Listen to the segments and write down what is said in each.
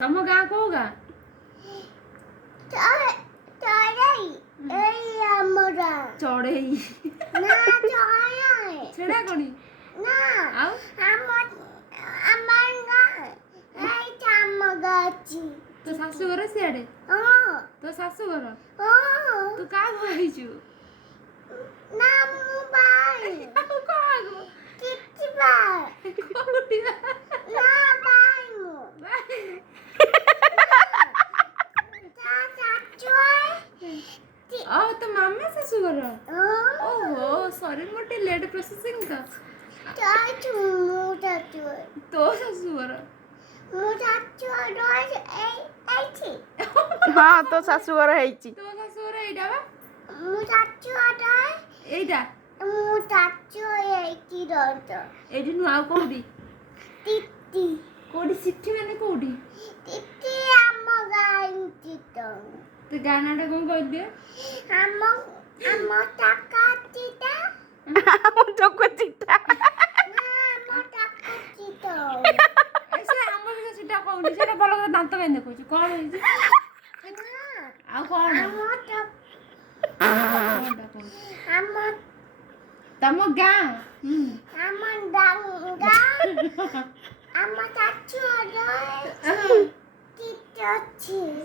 ତମ ଗାଁ କୋଉ ଗାଁ? ଚଢେଇ ଛେଡ଼ା କଣି ଆଉ ତୋ ଶାଶୁଘର ସିଆଡେ? ତୋ ଶାଶୁଘର? ତୁ କାହାକୁ ହେଇଛୁ? तो मामा ଶାଶୁଘର? ଓହୋ ସରି ମୋର ଟିକେ ଲେଟ୍ ପ୍ରୋସେସିଂ ତ। ତୋ ଶାଶୁଘର? ହଁ ତୋ ଶାଶୁଘର ହେଇଛି। ତୋ ଶାଶୁଘର ଏଇଟା ବା? ଏଇଟା? ଏଇଠି ନୁହଁ ଆଉ କୋଉଠି? କୋଉଠି ସିଠି ମାନେ କୋଉଠି? ତୋ ଗାଁ ନାଁଟା କଣ କହିଲୁ? ଆମ ଚକ ଚିଠା। ଆମ ବି ସେଟା କହୁନି ସେଟା ଭଲ କଥା ଦାନ୍ତ କାଇଁ ଦେଖୁଛୁ କଣ ହେଇଛି? ଆଉ କଣ? ତମ ଗାଁ?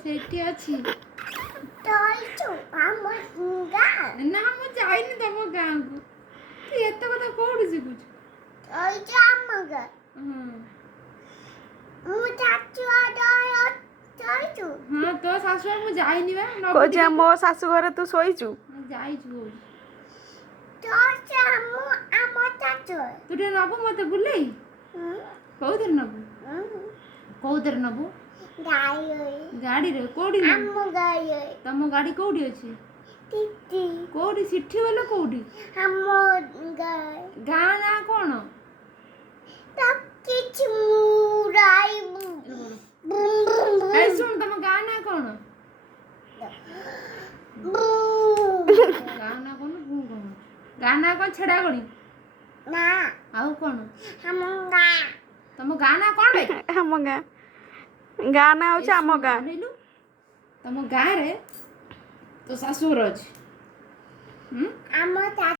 ସେଠି ଅଛି। ନା ମୁଁ ଯାଇନି ତମ ଗାଁକୁ। ତୁ ଏତେ କଥା କୋଉଠି ଶିଖୁଛୁ? ହଁ ତୋ ଶାଶୁଘର ମୁଁ ଯାଇନି ବା। କହୁଛି ମୋ ଶାଶୁଘରେ ତୁ ଶୋଇଛୁ? ଯାଇଛୁ ତୁ ଟିକେ ନବୁ ମତେ ବୁଲେଇ? କୋଉଥିରେ ନବୁ? କୋଉଥିରେ ନବୁ? ଗାଡିରେ? କୋଉଠି? ତମ ଗାଡି କୋଉଠି ଅଛି? କୋଉଠି ସିଠି ବୋଲେ କୋଉଠି? ଗାଁ ନାଁ କଣ? ଏଇ ଶୁଣ ତମ ଗାଁ ନାଁ କଣ? ଗାଁ ନାଁ କଣ? ଗାଁ ନାଁ କଣ ଛେଡ଼ାଗଣି? ଆଉ କଣ? ତମ ଗାଁ ନାଁ କଣ ବେ? ଆମ ଗାଁ ନାଁ ହଉଛି ଆମ ଗାଁ। ତମ ଗାଁରେ ତୋ ଶାଶୁଘର ଅଛି?